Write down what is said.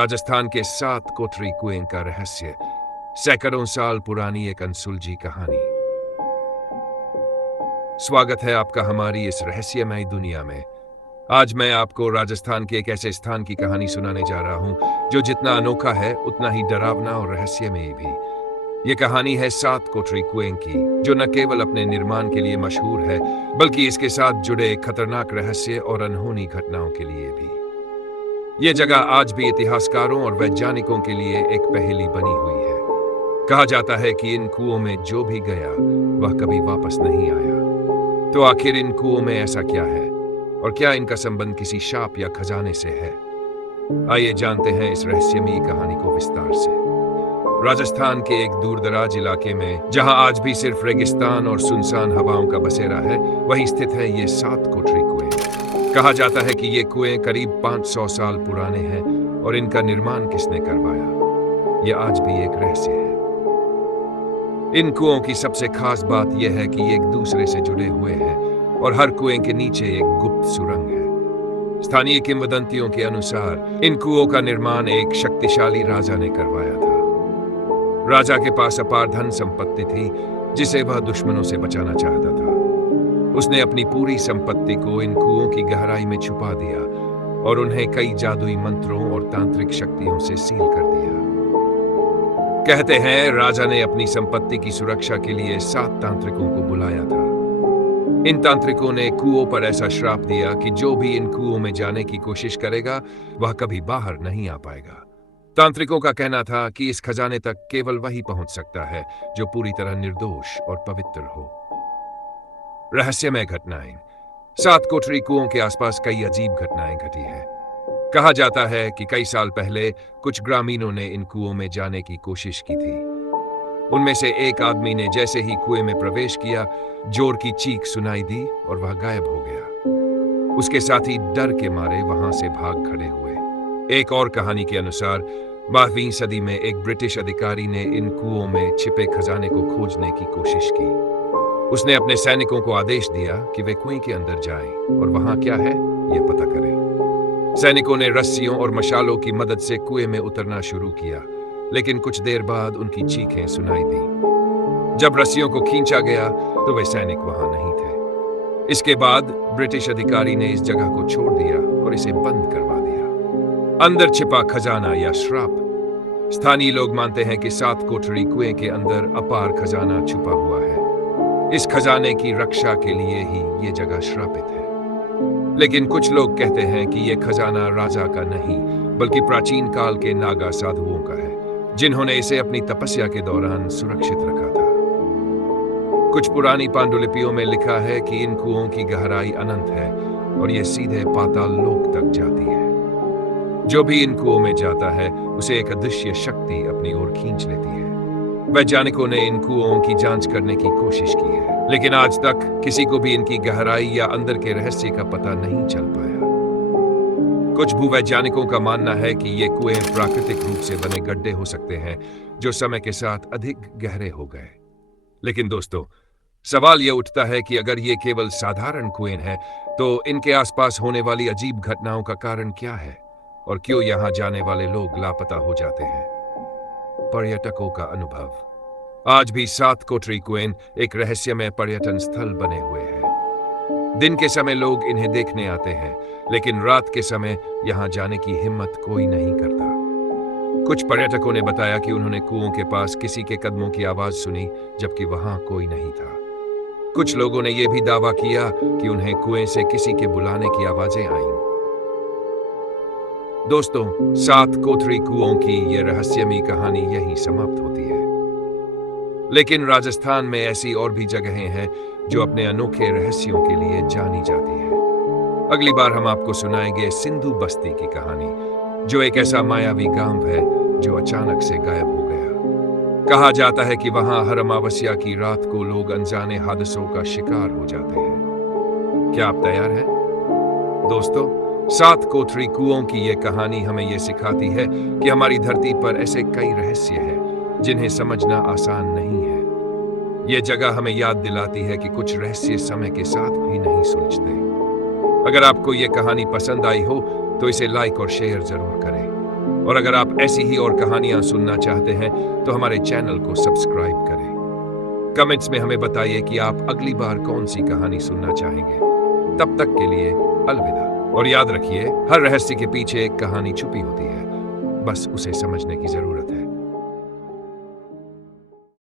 राजस्थान के 7 कोठरी कुएं का रहस्य, सैकड़ों साल पुरानी एक अनसुलझी कहानी। स्वागत है आपका हमारी इस रहस्यमय दुनिया में। आज मैं आपको राजस्थान के एक ऐसे स्थान की कहानी सुनाने जा रहा हूं जो जितना अनोखा है उतना ही डरावना और रहस्यमय भी। ये कहानी है 7 कोठरी कुएं की, जो न केवल अपने निर्माण के लिए मशहूर है बल्कि इसके साथ जुड़े खतरनाक रहस्य और अनहोनी घटनाओं के लिए भी। ये जगह आज भी इतिहासकारों और वैज्ञानिकों के लिए एक पहेली बनी हुई है। कहा जाता है कि इन कुओं में जो भी गया वह कभी वापस नहीं आया। तो आखिर इन कुओं में ऐसा क्या है और क्या इनका संबंध किसी शाप या खजाने से है? आइए जानते हैं इस रहस्यमयी कहानी को विस्तार से। राजस्थान के एक दूरदराज इलाके में, जहां आज भी सिर्फ रेगिस्तान और सुनसान हवाओं का बसेरा है, वहीं स्थित है ये 7 कोठरी कुएं। कहा जाता है कि ये कुएं करीब 500 साल पुराने हैं और इनका निर्माण किसने करवाया, यह आज भी एक रहस्य है। इन कुओं की सबसे खास बात यह है कि ये एक दूसरे से जुड़े हुए हैं और हर कुएं के नीचे एक गुप्त सुरंग है। स्थानीय किंवदंतियों के अनुसार इन कुओं का निर्माण एक शक्तिशाली राजा ने करवाया था। राजा के पास अपार धन संपत्ति थी जिसे वह दुश्मनों से बचाना चाहता था। उसने अपनी पूरी संपत्ति को इन कुओं की गहराई में छुपा दिया और उन्हें कई जादुई मंत्रों और तांत्रिक शक्तियों से सील कर दिया। कहते हैं राजा ने अपनी संपत्ति की सुरक्षा के लिए 7 तांत्रिकों को बुलाया था। इन तांत्रिकों ने कुओं पर ऐसा श्राप दिया कि जो भी इन कुओं में जाने की कोशिश करेगा वह कभी बाहर नहीं आ पाएगा। तांत्रिकों का कहना था कि इस खजाने तक केवल वही पहुंच सकता है जो पूरी तरह निर्दोष और पवित्र हो। रहस्यमय घटनाएं। 7 कोठरी कुओं के आसपास कई अजीब घटनाएं घटी है। कहा जाता है कि कई साल पहले कुछ ग्रामीणों ने इन कुओं में जाने की कोशिश की थी। उनमें से एक आदमी ने जैसे ही कुएं में प्रवेश किया, जोर की चीख सुनाई दी और वह गायब हो गया। उसके साथी डर के मारे वहां से भाग खड़े हुए। एक और कहानी के अनुसार 12वीं सदी में एक ब्रिटिश अधिकारी ने इन कुओं में छिपे खजाने को खोजने की कोशिश की। उसने अपने सैनिकों को आदेश दिया कि वे कुएं के अंदर जाएं और वहां क्या है यह पता करें। सैनिकों ने रस्सियों और मशालों की मदद से कुएं में उतरना शुरू किया, लेकिन कुछ देर बाद उनकी चीखें सुनाई दी। जब रस्सियों को खींचा गया तो वे सैनिक वहां नहीं थे। इसके बाद ब्रिटिश अधिकारी ने इस जगह को छोड़ दिया और इसे बंद करवा दिया। अंदर छिपा खजाना या श्राप। स्थानीय लोग मानते हैं कि 7 कोठरी कुएं के अंदर अपार खजाना छुपा हुआ है। इस खजाने की रक्षा के लिए ही ये जगह श्रापित है। लेकिन कुछ लोग कहते हैं कि यह खजाना राजा का नहीं बल्कि प्राचीन काल के नागा साधुओं का है, जिन्होंने इसे अपनी तपस्या के दौरान सुरक्षित रखा था। कुछ पुरानी पांडुलिपियों में लिखा है कि इन कुओं की गहराई अनंत है और यह सीधे पाताल लोक तक जाती है। जो भी इन कुओं में जाता है उसे एक अदृश्य शक्ति अपनी ओर खींच लेती है। वैज्ञानिकों ने इन कुओं की जांच करने की कोशिश की है, लेकिन आज तक किसी को भी इनकी गहराई या अंदर के रहस्य का पता नहीं चल पाया। कुछ भूवैज्ञानिकों का मानना है कि ये कुएं प्राकृतिक रूप से बने गड्ढे हो सकते हैं जो समय के साथ अधिक गहरे हो गए। लेकिन दोस्तों, सवाल यह उठता है कि अगर ये केवल साधारण कुएं हैं तो इनके आसपास होने वाली अजीब घटनाओं का कारण क्या है और क्यों यहां जाने वाले लोग लापता हो जाते हैं? पर्यटकों का अनुभव। आज भी 7 कोठरी कुएं एक रहस्यमय पर्यटन स्थल बने हुए हैं। दिन के समय लोग इन्हें देखने आते हैं, लेकिन रात के समय यहां जाने की हिम्मत कोई नहीं करता। कुछ पर्यटकों ने बताया कि उन्होंने कुओं के पास किसी के कदमों की आवाज सुनी, जबकि वहां कोई नहीं था। कुछ लोगों ने यह भी दावा किया कि उन्हें कुएं से किसी के बुलाने की आवाजें आईं। दोस्तों, 7 कोठरी कुओं की यह रहस्यमयी कहानी यहीं समाप्त होती है। लेकिन राजस्थान में ऐसी और भी जगहें हैं जो अपने अनोखे रहस्यों के लिए जानी जाती है। अगली बार हम आपको सुनाएंगे सिंधु बस्ती की कहानी, जो एक ऐसा मायावी गांव है जो अचानक से गायब हो गया। कहा जाता है कि वहां हर अमावस्या की रात को लोग अनजाने हादसों का शिकार हो जाते हैं। क्या आप तैयार हैं? दोस्तों, 7 कोठरी कुओं की यह कहानी हमें यह सिखाती है कि हमारी धरती पर ऐसे कई रहस्य हैं जिन्हें समझना आसान नहीं है। यह जगह हमें याद दिलाती है कि कुछ रहस्य समय के साथ भी नहीं सुलझते। अगर आपको यह कहानी पसंद आई हो तो इसे लाइक और शेयर जरूर करें। और अगर आप ऐसी ही और कहानियां सुनना चाहते हैं तो हमारे चैनल को सब्सक्राइब करें। कमेंट्स में हमें बताइए कि आप अगली बार कौन सी कहानी सुनना चाहेंगे। तब तक के लिए अलविदा। और याद रखिए, हर रहस्य के पीछे एक कहानी छुपी होती है, बस उसे समझने की जरूरत है।